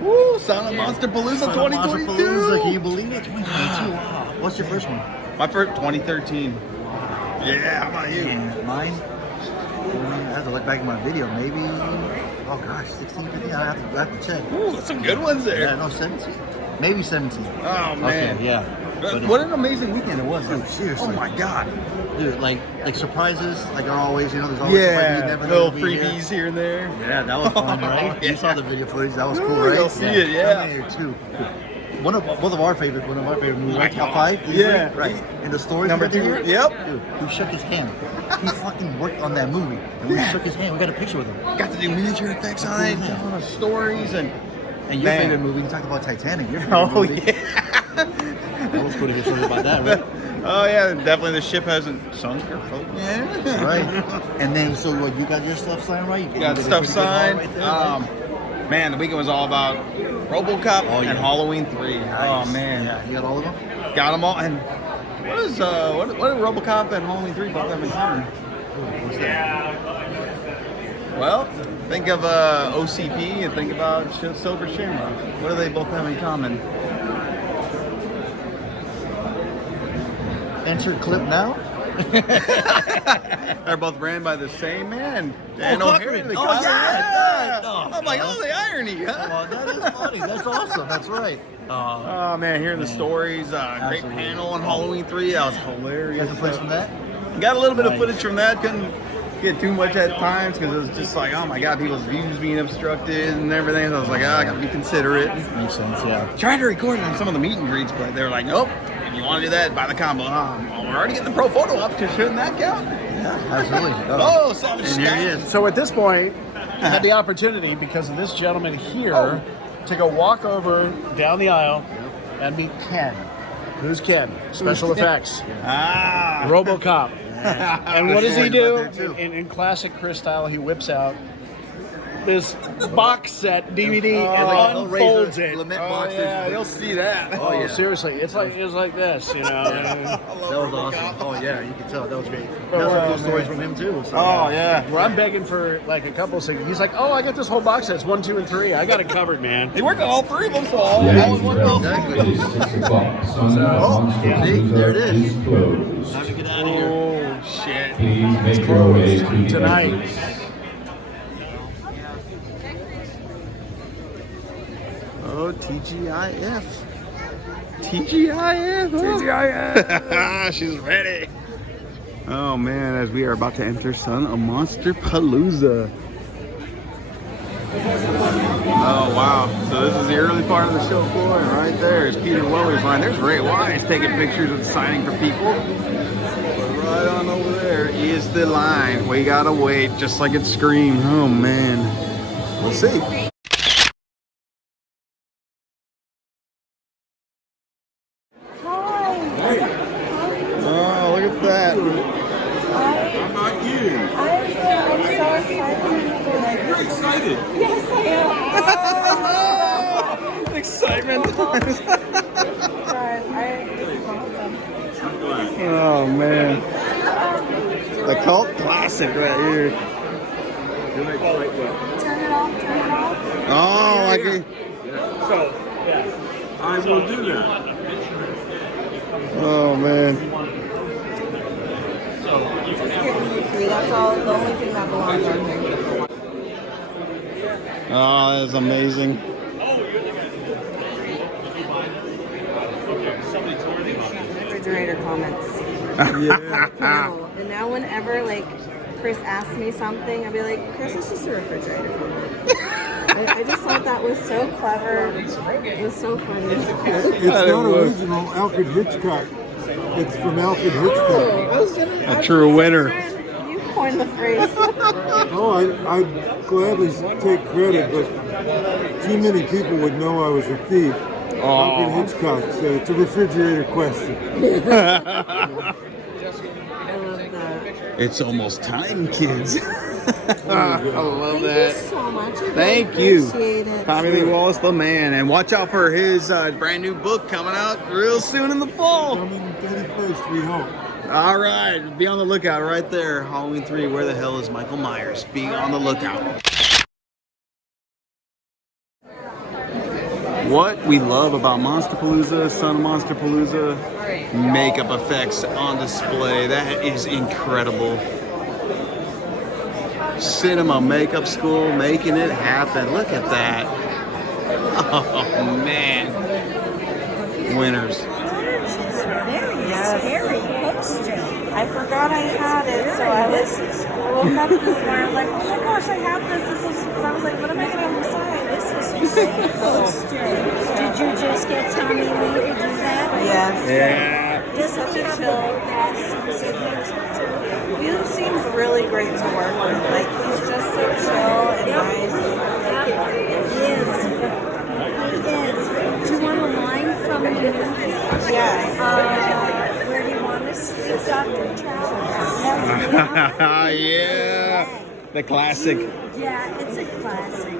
Woo, Son of Monsterpalooza 2022. Monsterpalooza, can you believe it? 2022. Wow. What's your first one? My first 2013. Yeah, how about you? Yeah, mine? I have to look back at my video. Maybe, oh gosh, 16, 15. I have to check. Ooh, that's some good ones there. Yeah, no, 17. Maybe 17. Oh, man. Okay, yeah. What an amazing weekend it was. Dude, seriously. Oh, my God. Dude, like surprises, like always, you know, there's always somebody you never know little to be freebies here and there. Yeah, that was fun, right? Yeah. You saw the video footage, that was cool, Ooh, right? you'll see it, yeah. I'm here too. One of our favorite movies, right? Top 5? Yeah. Right. And the stories Number we got to 2. hear? Yep. Dude, we shook his hand. He fucking worked on that movie. And we shook his hand. We got a picture with him. Got to do miniature effects on it, telling us stories, and your favorite movie, you talked about Titanic. Your favorite movie. Yeah. That was pretty good story about that, right? Oh yeah, definitely the ship hasn't sunk or floated. Yeah. Right. And then, so what, you got your stuff signed, right? You got stuff signed. Right there, right? Man, the weekend was all about Robocop and Halloween 3. Nice. Oh man. Yeah, you got all of them? Got them all. And what did Robocop and Halloween 3 both have in common? What's that? Well, think of OCP and think about Silver Shamrock. What do they both have in common? Insert clip now? They're both ran by the same man. Dan O'Hara. Oh, yeah. Oh, I'm like, oh, the irony, huh? Well, that is funny. That's awesome. That's right. Oh, man, hearing the stories. Great panel on Halloween 3. That was hilarious. You got some footage from that? Got a little bit of footage from that. Couldn't get too much at times because it was just like, oh my God, people's views being obstructed and everything. So I was like, I gotta be considerate. Makes sense, yeah. Tried to record it on some of the meet and greets, but they were like, nope. If you want to do that, buy the combo. Well, we're already getting the pro photo up. Shouldn't that count? Yeah, absolutely. Oh, Savage And here he is. So at this point, I had the opportunity, because of this gentleman here, to go walk over down the aisle and meet Ken. Who's Ken? Special effects. Robocop. And what does he do? In classic Chris style, he whips out this box set DVD and unfolds it. Oh yeah, you'll see that. Oh, seriously, it's like this, you know. That was awesome. Oh yeah, you can tell that was great. That was some cool stories from him too. So, Oh yeah. Where I'm begging for like a couple seconds. He's like, "Oh, I got this whole box set. It's 1, 2, and 3. I got it covered, man." He worked on all 3 of them, so all in one bill. Exactly. See, there it is. Time to get out of here. Oh shit. Please make your way to Tonight. Oh, TGIF. TGIF. TGIF. She's ready. Oh man, as we are about to enter Son of Monsterpalooza. Oh wow. So this is the early part of the show floor, and right there is Peter Weller's line. There's Ray Wise taking pictures and signing for people. But right on over there is the line. We gotta wait, just like it Scream. Oh man. We'll see. Oh, look at that. How about you? I'm so excited. You're excited. Yes, I am. Excitement. This is awesome. Oh man. The cult classic right here. Turn it off, turn it off. Oh, like it. I will do that. Oh man. Just getting you free. That's all. The only thing that belongs on here. Oh, that is amazing. Refrigerator comments. Yeah. And now whenever like Chris asks me something, I'll be like, Chris, it's just a refrigerator comment. I just thought that was so clever. It was so funny. It's not original Alfred Hitchcock. It's from Alfred Hitchcock. A true winner. You coined the phrase. Oh, I'd gladly take credit, but too many people would know I was a thief. Alfred Hitchcock said it's a refrigerator question. I love that. It's almost time, kids. I love Thank that. you so much. I Thank really you. appreciate it. Tommy Lee Wallace, the man. And watch out for his brand new book coming out real soon in the fall. Coming 31st, we hope. All right. Be on the lookout right there. Halloween 3. Where the hell is Michael Myers? Be on the lookout. What we love about Monsterpalooza, Son of Monsterpalooza, makeup effects on display. That is incredible. Cinema makeup school making it happen. Look at that. Oh man. Winners. Scary poster. I forgot I had it, so I woke up this morning. I was like, oh my gosh, I have this. I was like, what am I going to have inside? This is a great poster. Did you just get Tommy Lee to do that? Yes. Yeah. He's such a chill. He seems really great to work with. Like, he's just so chill and nice. He is. Do you want a line from the movie? Yes. Where do you want to sleep, Dr. Charles? Yeah. The classic. Yeah, it's a classic. I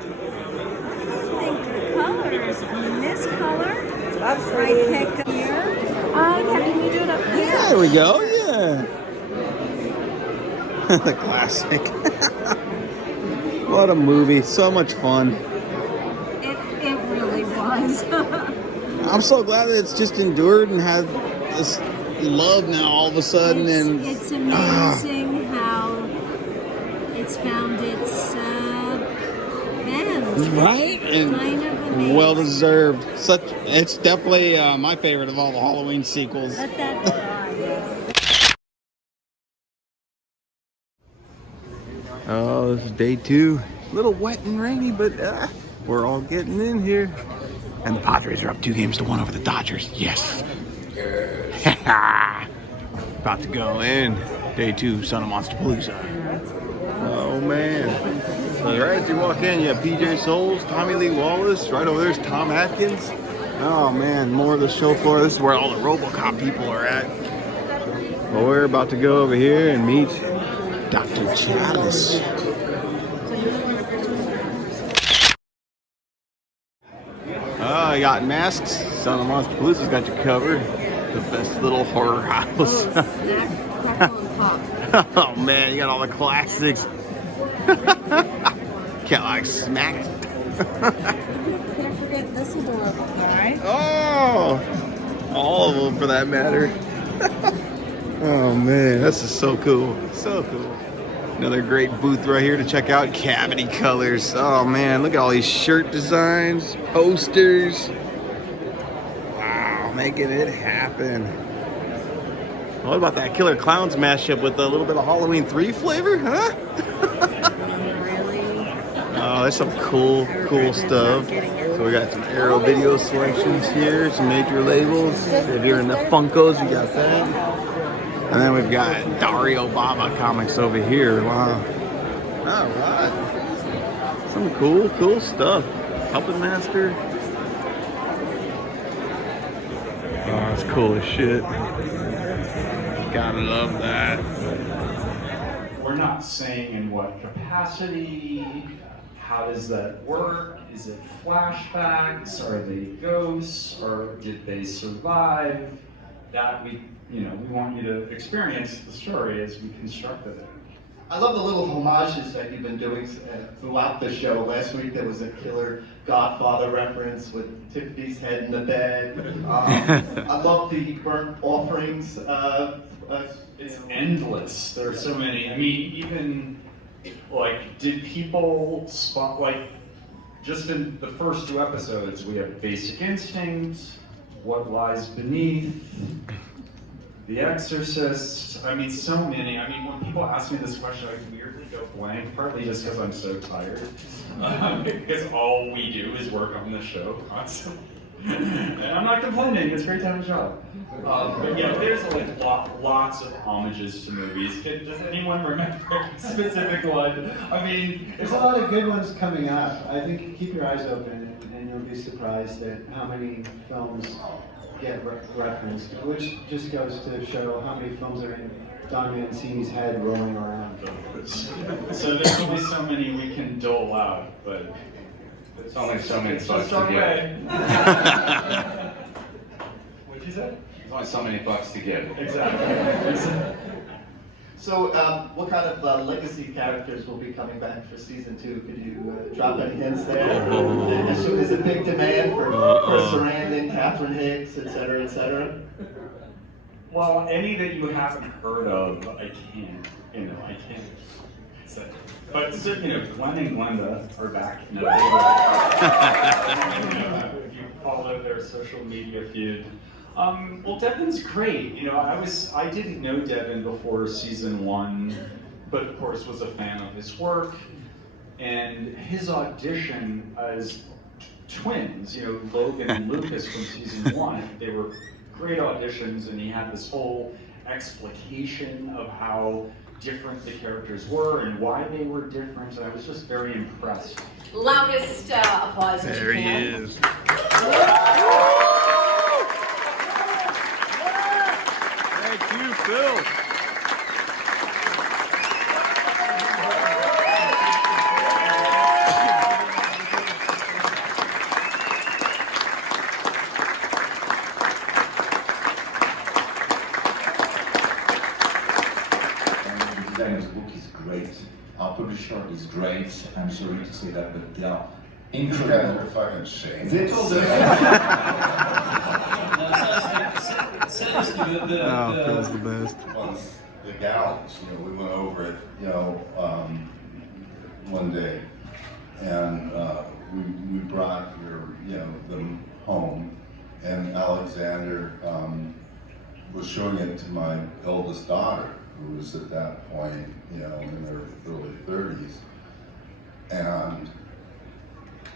think the colors, this color, That's I pretty. picked here. Yeah, can you do it up here? There we go. Yeah. The classic. What a movie. So much fun. It really was. I'm so glad that it's just endured and had this love now all of a sudden. It's amazing how it's found its fans. Right? And Kind of amazing. well deserved. It's definitely my favorite of all the Halloween sequels. Let that dry. Oh, this is day 2. A little wet and rainy, but we're all getting in here. And the Padres are up 2-1 over the Dodgers. Yes. About to go in. Day 2, Son of Monsterpalooza. Oh, man. So right as you walk in, you have PJ Souls, Tommy Lee Wallace. Right over there's Tom Atkins. Oh, man. More of the show floor. This is where all the Robocop people are at. Well, we're about to go over here and meet Dr. Chalice. Oh, you got masks. Son of Monsterpalooza's got you covered. The best little horror house. Oh man, you got all the classics. Can't like smack. Can't forget this adorable guy. Oh, all of them for that matter. Oh man, this is so cool. So cool. Another great booth right here to check out. Cavity Colors. Oh man, look at all these shirt designs, posters. Wow, making it happen. What about that Killer Clowns mashup with a little bit of Halloween 3 flavor, huh? Oh, there's some cool stuff. So we got some Arrow video selections here, some major labels. If you're into Funkos, you got that. And then we've got Dario Baba comics over here. Wow. All right. Some cool stuff. Puppet Master. Oh, that's cool as shit. Gotta love that. We're not saying in what capacity, how does that work? Is it flashbacks? Are they ghosts? Or did they survive? That we want you to experience the story as we constructed it. I love the little homages that you've been doing throughout the show. Last week there was a killer Godfather reference with Tiffany's head in the bed. I love the burnt offerings. It's endless. There are so many. I mean, even like, did people spot, like, just in the first 2 episodes, we have Basic Instinct, What Lies Beneath, The Exorcist. I mean, so many. I mean, when people ask me this question, I weirdly go blank, partly just because I'm so tired. Because all we do is work on the show constantly. And I'm not complaining, it's great to have a job. But yeah, there's like lots of homages to movies. Does anyone remember a specific one? I mean, There's a lot of good ones coming up. I think keep your eyes open and you'll be surprised at how many films get referenced, which just goes to show how many films are in Don Mancini's head rolling around. so there will be so many we can dole out, but There's only so many bucks to our give. way. What'd you say? There's only so many bucks to give. Exactly. So, what kind of legacy characters will be coming back for season 2? Could you drop any hints there? I assume there's a big demand for Sarandon, Catherine Hicks, etc., etc. Well, any that you haven't heard of, I can't. I can't. So, but Glenn and Glenda are back. If you follow their social media feed. Well, Devin's great. I didn't know Devin before season 1, but of course was a fan of his work. And his audition as twins, Logan and Lucas from season 1, they were great auditions, and he had this whole explication of how different the characters were and why they were different. And I was just very impressed. Loudest applause that you can. There he is. Thank you, Phil. The designer's book is great. Our publisher is great. I'm sorry to say that, but they are incredible. They're fucking shame. They told us. Phil's the best. Once the gals, we went over it, one day, and we brought them home, and Alexander was showing it to my eldest daughter, who was at that point, in her early 30s, and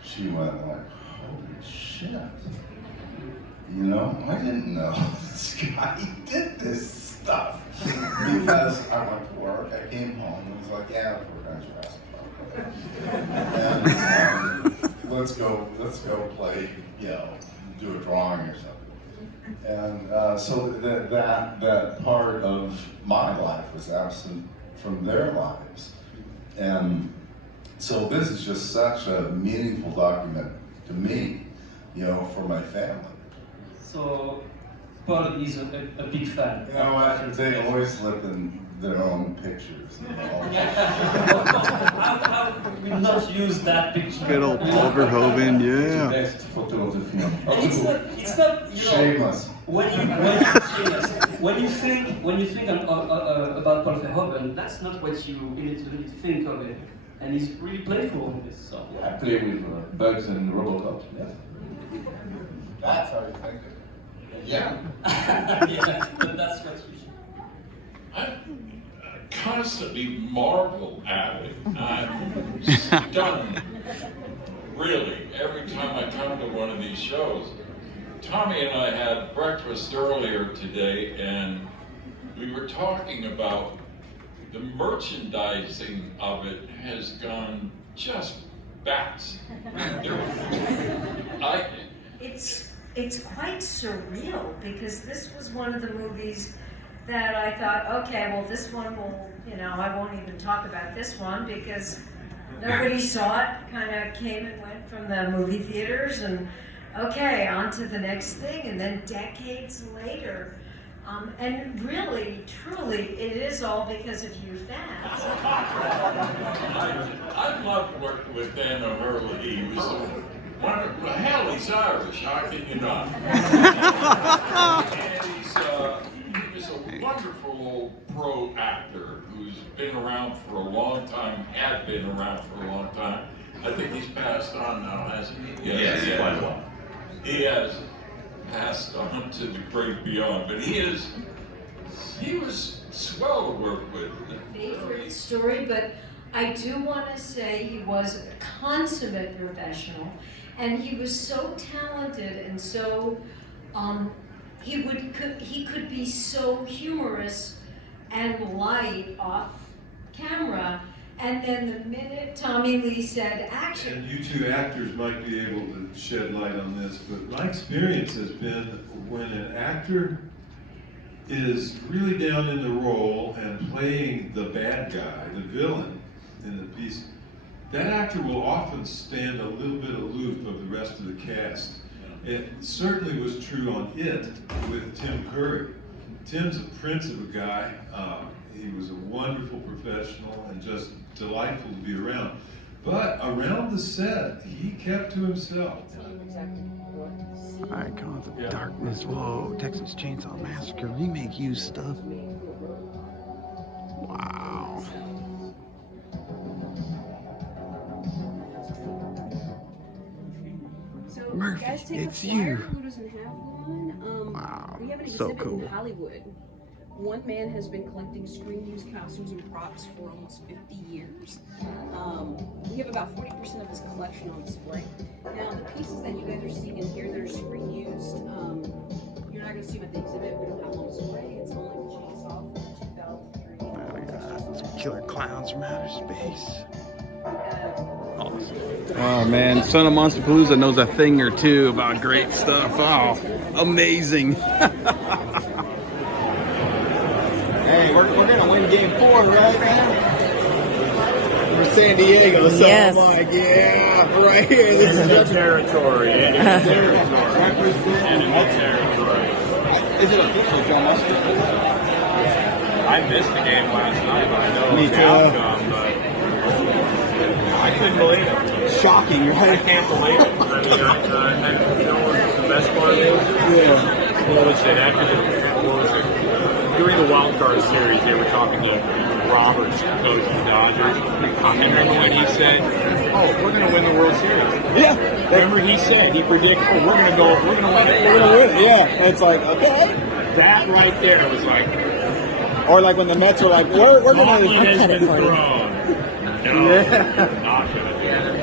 she went like, "Holy shit! I didn't know this guy did this stuff." Because I went to work, I came home, and was like, "Yeah, we're going to Jurassic Park. And let's go play, do a drawing or something." And so that part of my life was absent from their lives. And so this is just such a meaningful document to me, for my family. So Paul is a big fan. They always live in their own pictures. How will not use that picture? Good old Paul Verhoeven, yeah. The best photo of the film. It's not Shameless. When you think about Paul Verhoeven, that's not what you immediately think of it, and he's really playful in this. So I play with bugs and Robocop. Yes. That's how you think of it. Yeah. yeah, but that's what you should. I constantly marvel at it. I'm stunned, really, every time I come to one of these shows. Tommy and I had breakfast earlier today, and we were talking about the merchandising of it has gone just bats. It's quite surreal, because this was one of the movies that I thought, okay, well, this one will, I won't even talk about this one because nobody saw it. Kind of came and went from the movie theaters, and okay, on to the next thing, and then decades later. And really, truly, it is all because of you fans. I loved working with Dan O'Hurley. He was hell, he's Irish, how can you not? And he was a wonderful old pro actor who's been around for a long time, had been around for a long time. I think he's passed on now, hasn't he? Yes, quite a while. He has passed on to the great beyond, but he was swell to work with. Favorite story, but I do want to say he was a consummate professional, and he was so talented and so he could be so humorous and light off camera. And then the minute Tommy Lee said action. And you two actors might be able to shed light on this, but my experience has been when an actor is really down in the role and playing the bad guy, the villain in the piece, that actor will often stand a little bit aloof of the rest of the cast. It certainly was true on It with Tim Curry. Tim's a prince of a guy, He was a wonderful professional and just delightful to be around. But around the set, he kept to himself. Icons of Darkness. Whoa, Texas Chainsaw Massacre remake used stuff. Wow. So, Murphy, guys, take it's a flyer. you. Who doesn't have one? Wow, We have an so exhibit cool. in Hollywood. One man has been collecting Scream used costumes and props for almost 50 years. We have about 40% of his collection on display. Now, the pieces that you guys are seeing in here that are Scream used, you're not going to see them at the exhibit. We don't have them on display. It's only for us off for 2003. Oh my God, some killer clowns from outer space. Awesome. Oh man, Son of Monsterpalooza knows a thing or two about great stuff. Oh, amazing. Hey, we're gonna win game 4, right, man? For San Diego, so Yes. I'm like, yeah, right here. This is your territory. Enemy territory. Enemy territory. Is it officially John Lester? I missed the game last night, but I know Me the too. outcome, but I couldn't believe it. Shocking, right? I can't believe it. I mean, and you know what the best part is? Yeah. What was it? After during the wild card series, they were talking to Roberts, coach of the Dodgers. I remember when he said, "Oh, we're going to win the World Series." Yeah. Remember he said he predicted, "Oh, we're going to win it." We're gonna win it. Yeah. It's like, okay. That right there was like, or like when the Mets were like, we're gonna. Hockey has been thrown. No, Yeah. not gonna.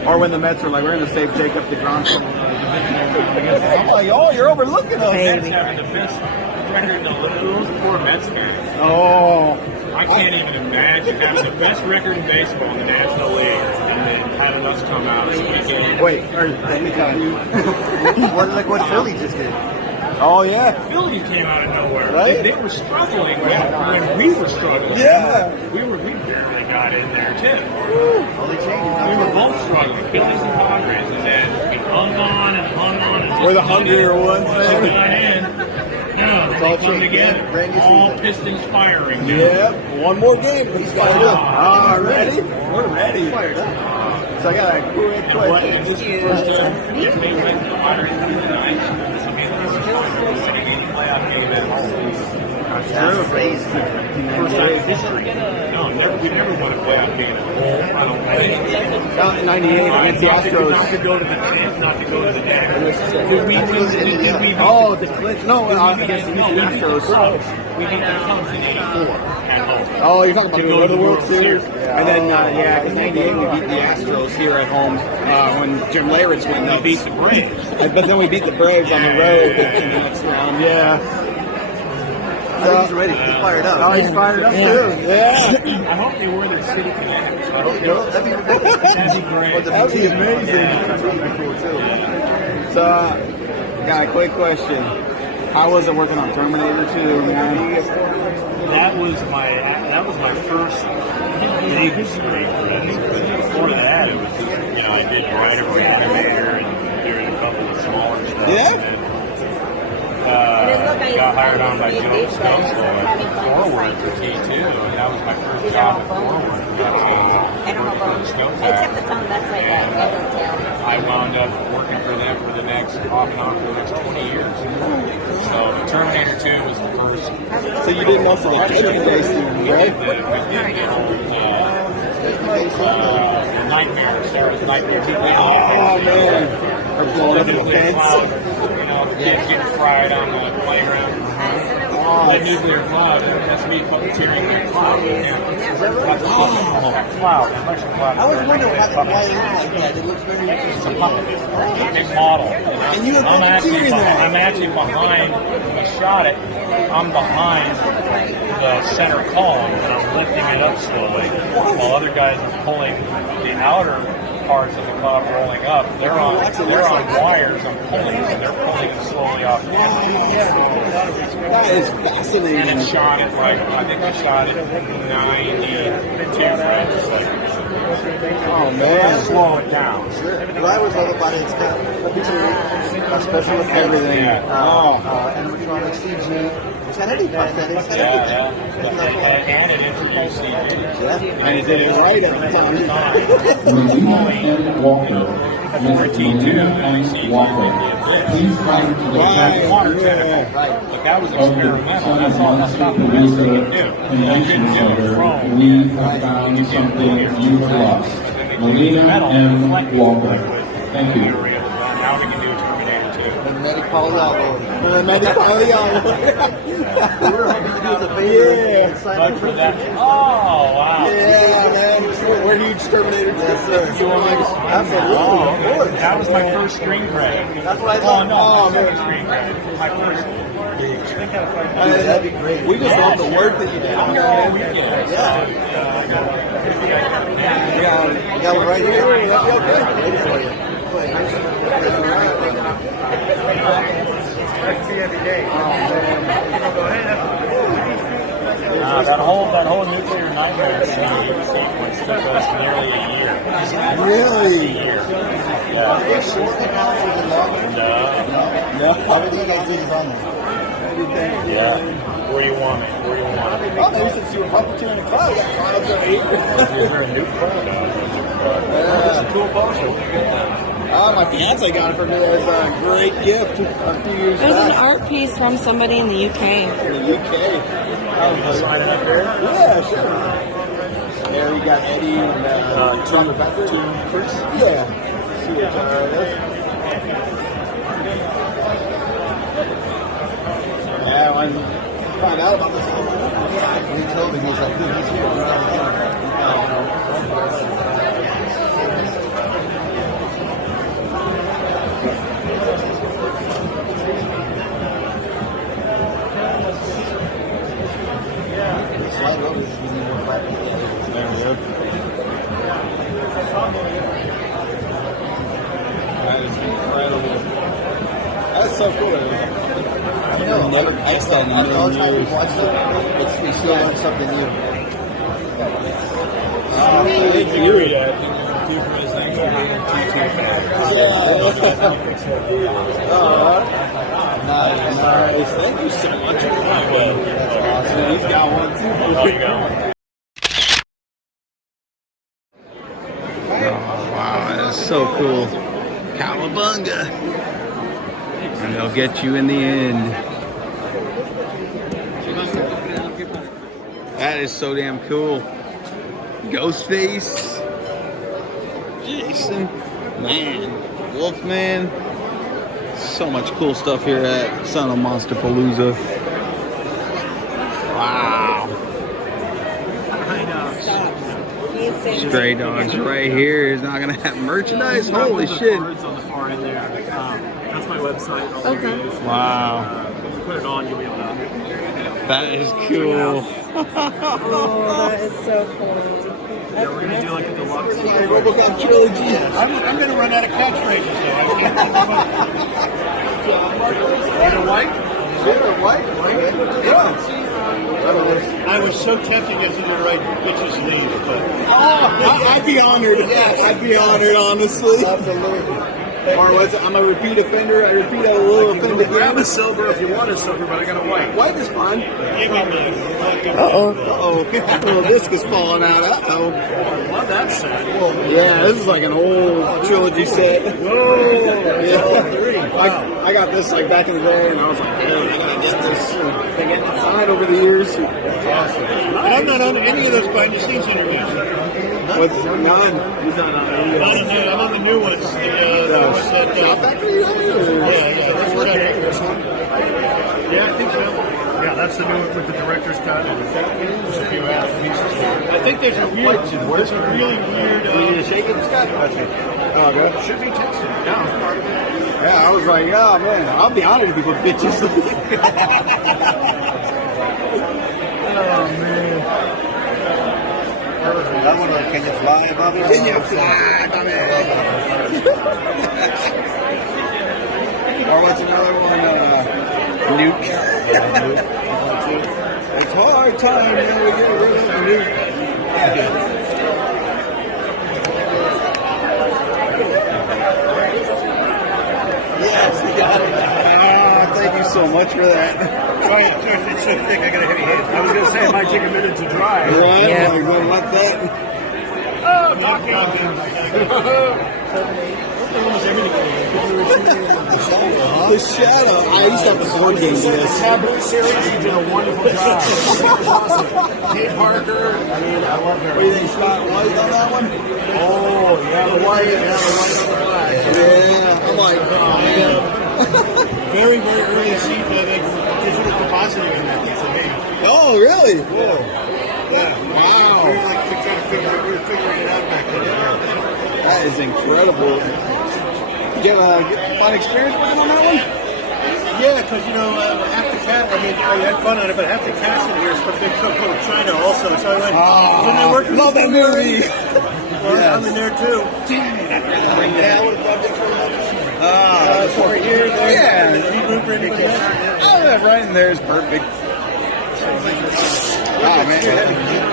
Or when the Mets were like, we're gonna save Jacob DeGrom from. I'm like, oh, you're overlooking us. Mets having the best record in the league. Those poor Mets fans. Oh. I can't even imagine having the best record in baseball in the National League and then having us come out this weekend. Wait, let me tell you. what Philly just did. Oh yeah. Philly came out of nowhere. Right? They were struggling when we were struggling. Yeah. We barely got in there too. We were both struggling. Phillies and Padres, and then we hung on and hung on. And We're the hungrier ones. got in. No, they come together. All pistons firing. Dude. Yeah. One more game. Please, guys. Ready? We're ready. So I got a quick question. This is the first time if they win the Pirates tonight. Playoff game at home. That's crazy. First time in history. No, we never won a playoff game at home. I don't think. Not in '98 against the Astros. Not to go to the Did we beat Oh, the Clint. No, against the Astros. We beat the Cubs in '84 at home. Oh, you're talking about To go the World Series. Yeah. And then, in '98 we beat the Astros here at home when Jim Leyritz went nuts. We beat the Braves. But then we beat the Braves on the road in the next round. Yeah. I think he's ready. He's fired up. Oh, he's fired up too. Yeah. I hope they were the City Connectors. I hope That'd be ridiculous. that'd be great. That'd be amazing. That'd be cool too. So, got a quick question. How was it working on Terminator 2, man? That was my first big screen credit. Before that, it was just, I did Brighter with Animator and did a couple of smaller stuff. Yeah. Got hired on by Joe Scosco at Forward for T2, and that was my first job at Forward. Except the tongue, that's like a I wound up working for them for the next, off and on for the next 20 years. So Terminator 2 was the first. So you did most of the Kevin racing, right? Nightmare, Star Wars Nightmare. Oh, man. Or blowing up the fence. Kids getting fried on the playground. Like nuclear cloud, that's me puppeteering their cloud. Cloud. I was wondering why it looks like that. It looks very interesting. Big model. And you were puppeteering that. I'm actually behind, when we shot it, I'm behind the center column and I'm lifting it up slowly while other guys are pulling the outer parts of the cloud rolling up. They're on wires I'm pulling, and they're pulling it slowly off. That is fascinating. And it shot it right. I think I shot it 92 frames. Oh man, slow it down. What I always love about it is got special effects, everything. animatronic CG. It's Kennedy puff that is. Yeah. And it introduced you. Yeah. And he did it right at the time. And Walker. And Walker. Please come to the Right. But that was experimental. That's all. That's not the best they could do. Convention Center. We have found something you lost. Melina M. Walker. Thank you. Now we can do Terminator 2. Medic Pagliaro. Medic Pagliaro. We were hoping to do the big For that. Oh, wow. Yeah, man. We're huge Terminator 2. Absolutely. Oh, that was my first screen credit. That's what I thought. Oh, no, screen credit. My first. That'd be great. We just love the work that you did. Oh, we get it. Yeah. You got one right here. Okay. Wait for you. That whole nuclear nightmare sequence took us nearly a year. Really? Yeah. No. Everything I did run. Yeah. Where you want it? Oh, maybe since you were puppeteering the cloud, you got clouds at 8. Is there a new cloud? It's a cool poster. My fiance got it for me as a great gift a few years It was back. an art piece from somebody in the UK. In the UK. Sign it up there? Yeah, sure. There we got Eddie and Tom Becker. Chris? Yeah. See what Yeah, when I found out about this, he told me, he's like, dude, he's here. Slide over this, we need more flat. There we go. That is incredible. That's so cool. I know. Never guessed that in a million years. We still learn something new. Thank you. Nice. Thank you so much. That's awesome. He's got one too. Oh, you got one. Oh, wow, that is so cool. Cowabunga. And they'll get you in the end. That is so damn cool. Ghostface. Jason. Man. Wolfman. So much cool stuff here at Son of Monsterpalooza. Wow. Stray Dogs right here is not gonna have merchandise. Holy shit! Words on the far end there. That's my website. Okay. Wow. When you put it on, you'll be able to. That is cool. Oh, that is so cool. Yeah, we're gonna do like a deluxe. Robocop trilogy. I'm gonna run out of catchphrases, so I can't. Sure, white? Yeah. I was so tempted yesterday to write bitches leave, but I'd be honored. Yes, I'd be honored, honestly. Absolutely. Or was it, I'm a repeat offender. I repeat, I will offend again. grab a silver if you want a silver, but I got a white. White is fine. Uh-oh. Uh-oh. Little disc is falling out. Uh-oh. I love that set. Yeah, this is like an old trilogy set. Whoa. Yeah. Wow. I got this like back in the day, and I was like, dude, I gotta get this. They get signed over the years. Awesome. And I'm not on any of those behind the scenes interviews. What's none? He's not on any of those. I'm on the new ones. The ones that, yeah, that's what I think. Yeah, I think so. Yeah, that's the new one with the director's cut and there's a few added pieces. I think there's a really weird. You need to shake it, Scott? Oh, okay. Should be texted. Yeah, it's part of it. Yeah, I was like, oh man, I'll be honored if you put bitches. Oh man. That one, like, can you fly above it? Can you fly above it? Or what's another one? Nuke. It's hard time now we get rid of the nuke. Yes, we got it. Ah, thank you so much for that. It's so thick, I got a heavy hand. I was going to say it might take a minute to dry. Right? Yeah. Like, don't let that. Oh, talking. The Shadow. I used to have the board game for this. Taboo series, you did a wonderful job. Awesome. Kate Parker, I mean, I love her. What do you think, Scott White on that one? Oh, yeah, the white on the black. Yeah, I'm like, oh, man. Very, very early seat digital compositing in that piece of game. Oh, really? Cool. Yeah. Wow. We were figuring it out back then. That is incredible. Did you have a fun experience working on that one? Yeah, because, you know, half the cast, I mean, I had fun on it, but half the cast in here is from China also. So I went, when they worked love that movie. Well, yes. I'm in there too. Damn it, I'd rather bring that. I would have loved it for another so right here, there. Yeah. Yeah. Oh, that right in there is perfect. Wow, man.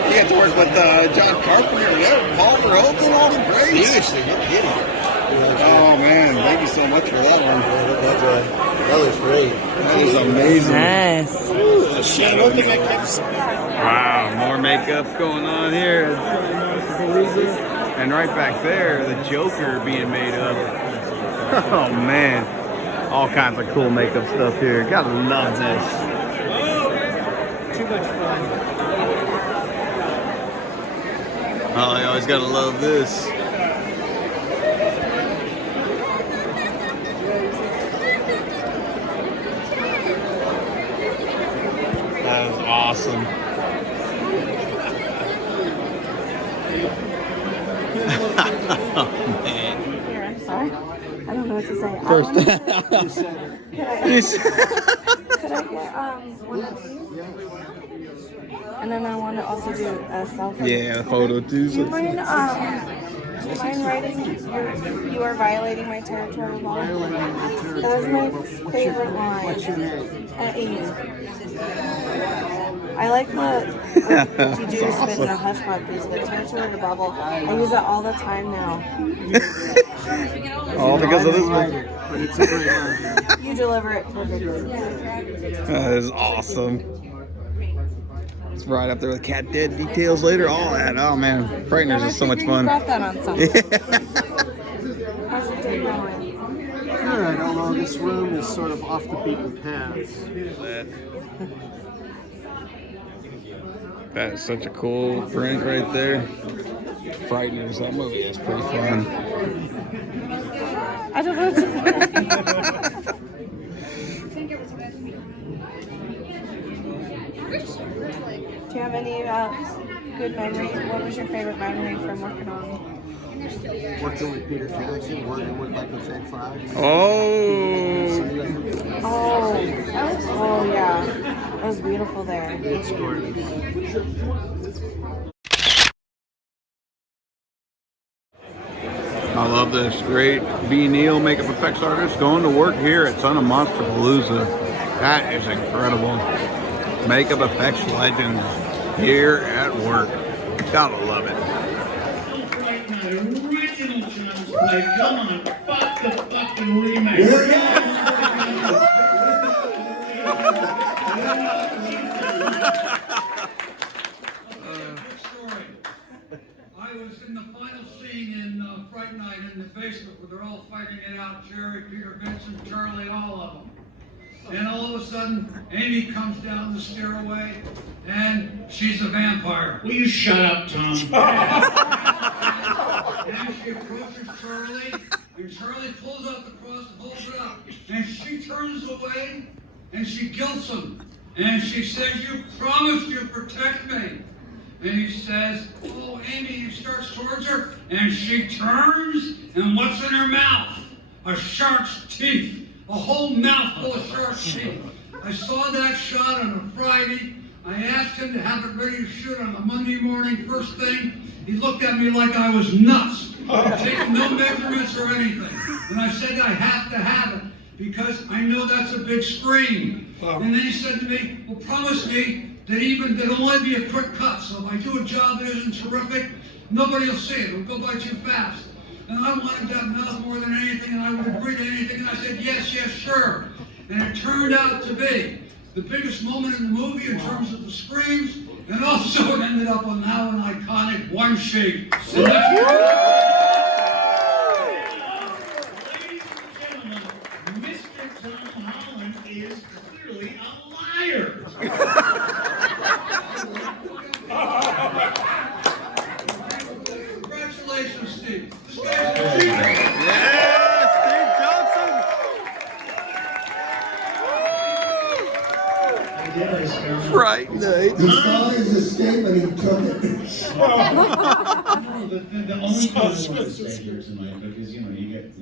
You get to work with John Carpenter and Paul Verhoeven, all the greats. Seriously, no kidding. Oh, man. Thank you so much for that one. That was great. That is amazing. Nice. Ooh, Shadow. Wow, more makeup going on here. And right back there, the Joker being made up. Oh, man. All kinds of cool makeup stuff here. Gotta love this. Too much fun. Oh, you always gotta love this. That is awesome. Oh, man. Here, I'm sorry. I don't know what to say. First. Could I get one of these? And then I want to also do a selfie. Yeah, a photo too. Do you mind writing, you are violating my territorial law? That was my favorite line. What's your name? Amy. I like what you do spit in a hush piece, but territorial bubble, I use it all the time now. All because of this one. But it's a great line. You deliver it perfectly. That is awesome. It's right up there with cat dead details later, all that. Oh man, Frighteners is so much fun. You got that on something. How's your day going? Good, although this room is sort of off the beaten path. That is such a cool print right there. Frighteners, that movie is pretty fun. I don't know what to Do you have any good memories? What was your favorite memory from working on? Working with Peter Jackson, working with like the Fed Five. Oh, yeah. That was beautiful there. It's gorgeous. I love this. Great B. Neal, makeup effects artist, going to work here at Son of Monsterpalooza. That is incredible. Makeup effects legends here at work. Gotta love it. Original Child's Play. Come on, fuck the fucking remake. I was in the final scene in Fright Night in the basement where they're all fighting it out, Jerry, Peter, Vincent, Charlie, all of them. And all of a sudden, Amy comes down the stairway, and she's a vampire. Will you shut up, Tom? And she approaches Charlie, and Charlie pulls out the cross and holds it up. And she turns away, and she guilts him. And she says, "You promised you'd protect me." And he says, "Oh, Amy," he starts towards her, and she turns, and what's in her mouth? A shark's teeth. A whole mouthful of shark's teeth. I saw that shot on a Friday. I asked him to have it ready to shoot on a Monday morning, first thing. He looked at me like I was nuts. Taking no measurements or anything. And I said, I have to have it because I know that's a big screen. And then he said to me, well, promise me that it'll only be a quick cut. So if I do a job that isn't terrific, nobody will see it. It'll go by too fast. And I wanted that mouth more than anything, and I would agree to anything. And I said, yes, sure. and it turned out to be the biggest moment in the movie in terms of the screams, and also it ended up on now an iconic one shake. So Mr. Tom Holland is clearly a liar. Congratulations, Steve. This guy's a genius. Fright night. The song is a statement, he took it. No, the only thing I want to say here tonight, because you get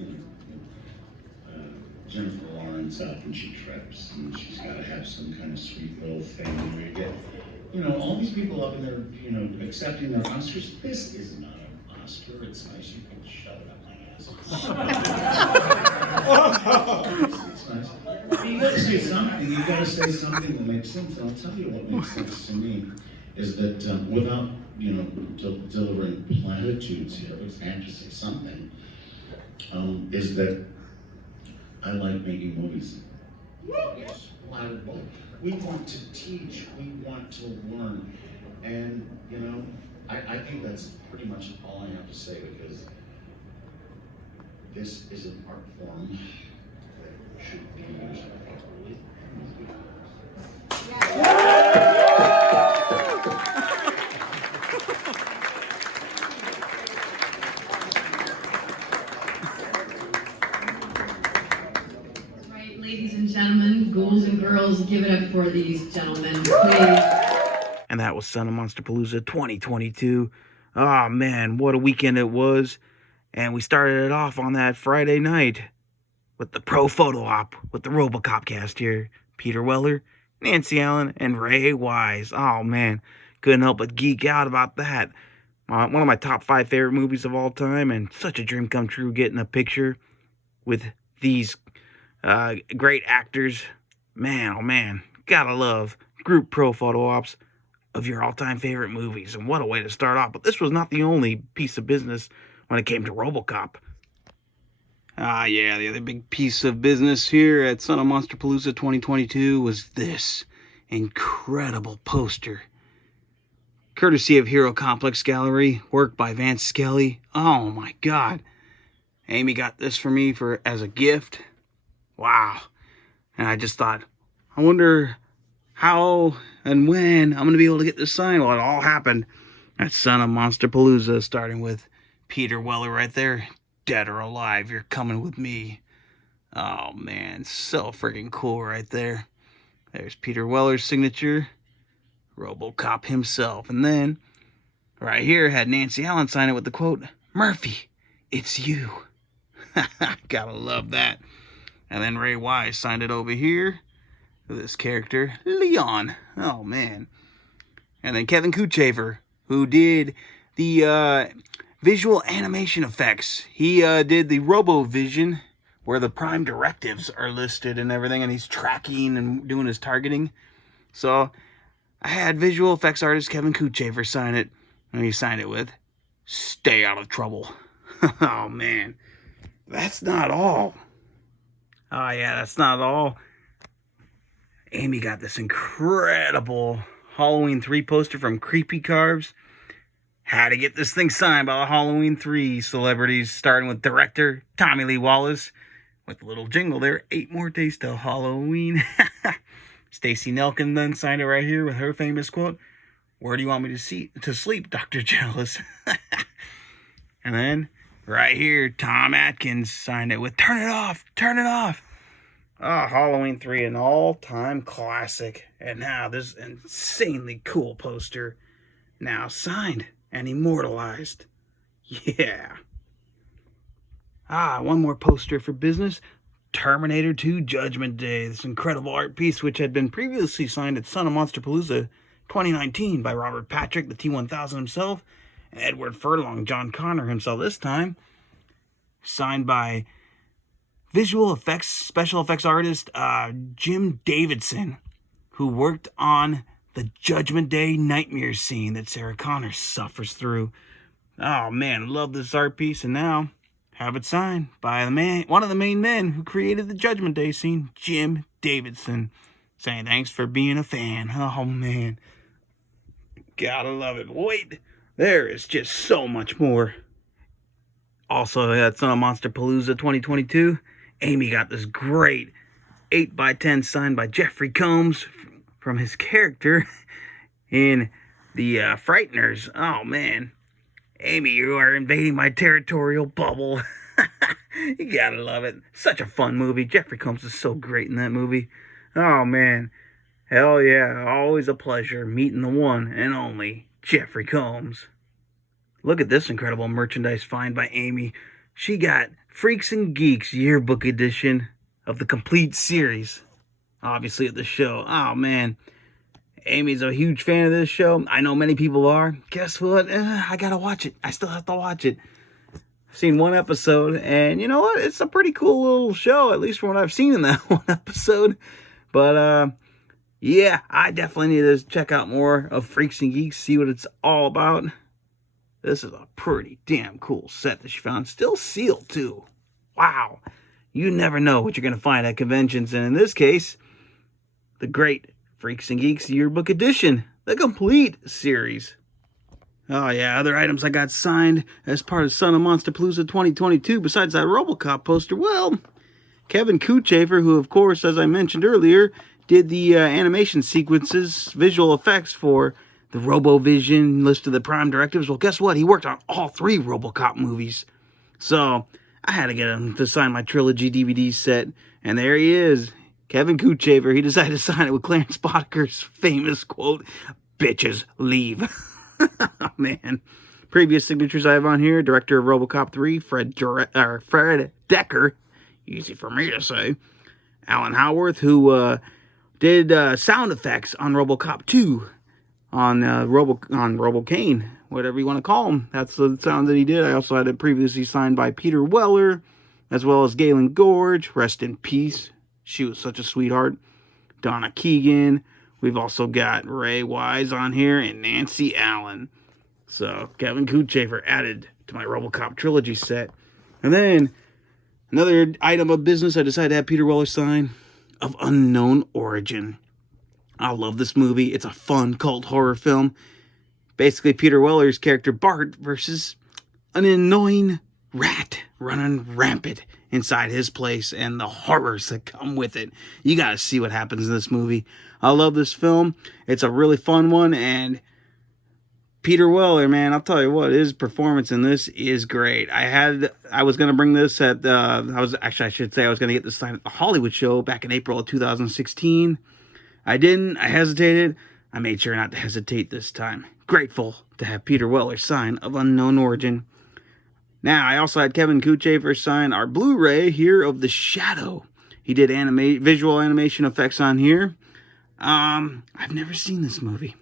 Jennifer Lawrence out and she trips, and she's got to have some kind of sweet little thing where you get, all these people up in there, accepting their Oscars. This is not an Oscar. It's nice you can shove it up my ass. It's nice. You got to say something. You got to say something that makes sense. And I'll tell you what makes sense to me is that without delivering platitudes here, but I have to say something. Is that I like making movies. Yes, we want to teach. We want to learn, and I think that's pretty much all I have to say, because this is an art form that should be used properly. Right, ladies and gentlemen, ghouls and girls, give it up for these gentlemen, please. And that was Son of Monsterpalooza 2022. Oh man, what a weekend it was. And we started it off on that Friday night with the pro photo op with the Robocop cast here. Peter Weller, Nancy Allen, and Ray Wise. Oh man, couldn't help but geek out about that. One of my top 5 favorite movies of all time, and such a dream come true getting a picture with these great actors. Man, oh man, gotta love group pro photo ops of your all-time favorite movies, and what a way to start off. But this was not the only piece of business when it came to Robocop. Yeah, the other big piece of business here at Son of Monsterpalooza 2022 was this incredible poster. Courtesy of Hero Complex Gallery, work by Vance Skelly. Oh my god. Amy got this for me as a gift. Wow. And I just thought, I wonder how and when I'm going to be able to get this signed. Well, it all happened at Son of Monsterpalooza, starting with Peter Weller right there. Dead or alive, you're coming with me. Oh man, so freaking cool right there. There's Peter Weller's signature. Robocop himself. And then, right here, had Nancy Allen sign it with the quote, "Murphy, it's you." Gotta love that. And then Ray Wise signed it over here with this character, Leon. Oh man. And then Kevin Kuchaver, who did the visual animation effects. He did the RoboVision, where the prime directives are listed and everything, and he's tracking and doing his targeting. So I had visual effects artist Kevin Kuchaver sign it, and he signed it with, "Stay out of trouble." Oh man, that's not all. Oh yeah, that's not all. Amy got this incredible Halloween 3 poster from Creepy Carves. Had to get this thing signed by the Halloween 3 celebrities, starting with director Tommy Lee Wallace, with a little jingle there, 8 more days till Halloween. Stacey Nelkin then signed it right here with her famous quote, "Where do you want me to sleep, Dr. Jealous?" And then, right here, Tom Atkins signed it with, "Turn it off, turn it off." Oh, Halloween 3, an all-time classic. And now this insanely cool poster, now signed and immortalized. Yeah. One more poster for business. Terminator 2 Judgment Day. This incredible art piece, which had been previously signed at Son of Monsterpalooza 2019 by Robert Patrick, the T-1000 himself, and Edward Furlong, John Connor himself this time. Signed by visual effects, special effects artist Jim Davidson, who worked on the Judgment Day nightmare scene that Sarah Connor suffers through. Oh man, love this art piece. And now, have it signed by one of the main men who created the Judgment Day scene, Jim Davidson, saying thanks for being a fan. Oh, man. Gotta love it. Wait, there is just so much more. Also, that's on Monsterpalooza 2022. Amy got this great 8x10 signed by Jeffrey Combs from his character in the Frighteners. Oh, man. Amy, you are invading my territorial bubble. You gotta love it. Such a fun movie. Jeffrey Combs is so great in that movie. Oh, man. Hell yeah. Always a pleasure meeting the one and only Jeffrey Combs. Look at this incredible merchandise find by Amy. She got Freaks and Geeks Yearbook Edition of the complete series. Obviously at the show. Oh, man. Amy's a huge fan of this show. I know many people are. Guess what? I gotta watch it. I still have to watch it. I've seen one episode, and you know what? It's a pretty cool little show, at least from what I've seen in that one episode. But, yeah, I definitely need to check out more of Freaks and Geeks, see what it's all about. This is a pretty damn cool set that she found. Still sealed, too. Wow. You never know what you're going to find at conventions. And in this case, the great Freaks and Geeks Yearbook Edition, the complete series. Oh, yeah, other items I got signed as part of Son of Monsterpalooza 2022, besides that Robocop poster. Well, Kevin Kuchafer, who, of course, as I mentioned earlier, did the animation sequences, visual effects for the RoboVision, list of the Prime directives. Well, guess what? He worked on all 3 Robocop movies. So, I had to get him to sign my trilogy DVD set. And there he is, Kevin Kuchafer. He decided to sign it with Clarence Boddick's famous quote, "Bitches leave." Oh, man. Previous signatures I have on here, director of Robocop 3, Fred Decker. Easy for me to say. Alan Howarth, who did sound effects on Robocop 2. On Robocane, whatever you want to call him. That's the sound that he did. I also had it previously signed by Peter Weller, as well as Galen Gorge. Rest in peace. She was such a sweetheart. Donna Keegan. We've also got Ray Wise on here and Nancy Allen. So, Kevin Kuchafer added to my Robocop trilogy set. And then, another item of business I decided to have Peter Weller sign, of unknown origin. I love this movie. It's a fun cult horror film. Basically, Peter Weller's character Bart versus an annoying rat running rampant inside his place and the horrors that come with it. You gotta see what happens in this movie. I love this film. It's a really fun one, and Peter Weller, man, I'll tell you what, his performance in this is great. I was gonna bring this at I was gonna get this signed at the Hollywood show back in April of 2016. I didn't. I hesitated. I made sure not to hesitate this time. Grateful to have Peter Weller sign of unknown origin. Now, I also had Kevin Kuchafer sign our Blu-ray here of The Shadow. He did visual animation effects on here. I've never seen this movie.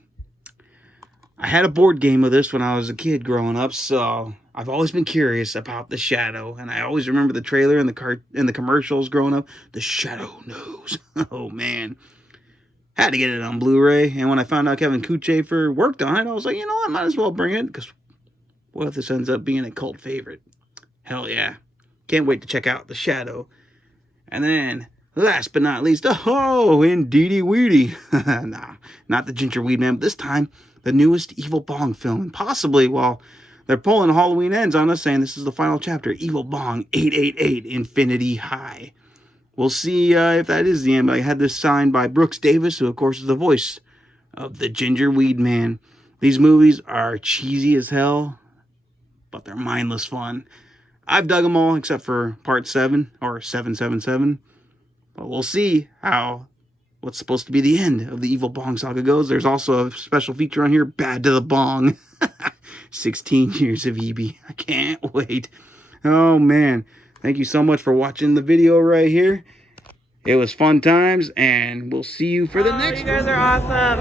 I had a board game of this when I was a kid growing up, so I've always been curious about The Shadow, and I always remember the trailer and the commercials growing up. The Shadow knows. Oh, man. Had to get it on Blu-ray, and when I found out Kevin Kuchafer worked on it, I was like, you know what, might as well bring it, because what if this ends up being a cult favorite? Hell yeah. Can't wait to check out The Shadow. And then, last but not least, Indeedy Weedy. Nah, not the Ginger Weed Man, but this time, the newest Evil Bong film. And possibly, well, they're pulling Halloween Ends on us, saying this is the final chapter, Evil Bong 888 Infinity High. We'll see if that is the end, but I had this signed by Brooks Davis, who, of course, is the voice of the Ginger Weed Man. These movies are cheesy as hell, but they're mindless fun. I've dug them all, except for Part 7, or 777. But we'll see how what's supposed to be the end of the Evil Bong saga goes. There's also a special feature on here, Bad to the Bong. 16 years of EB. I can't wait. Oh, man. Thank you so much for watching the video right here. It was fun times, and we'll see you for the next one. You guys are awesome.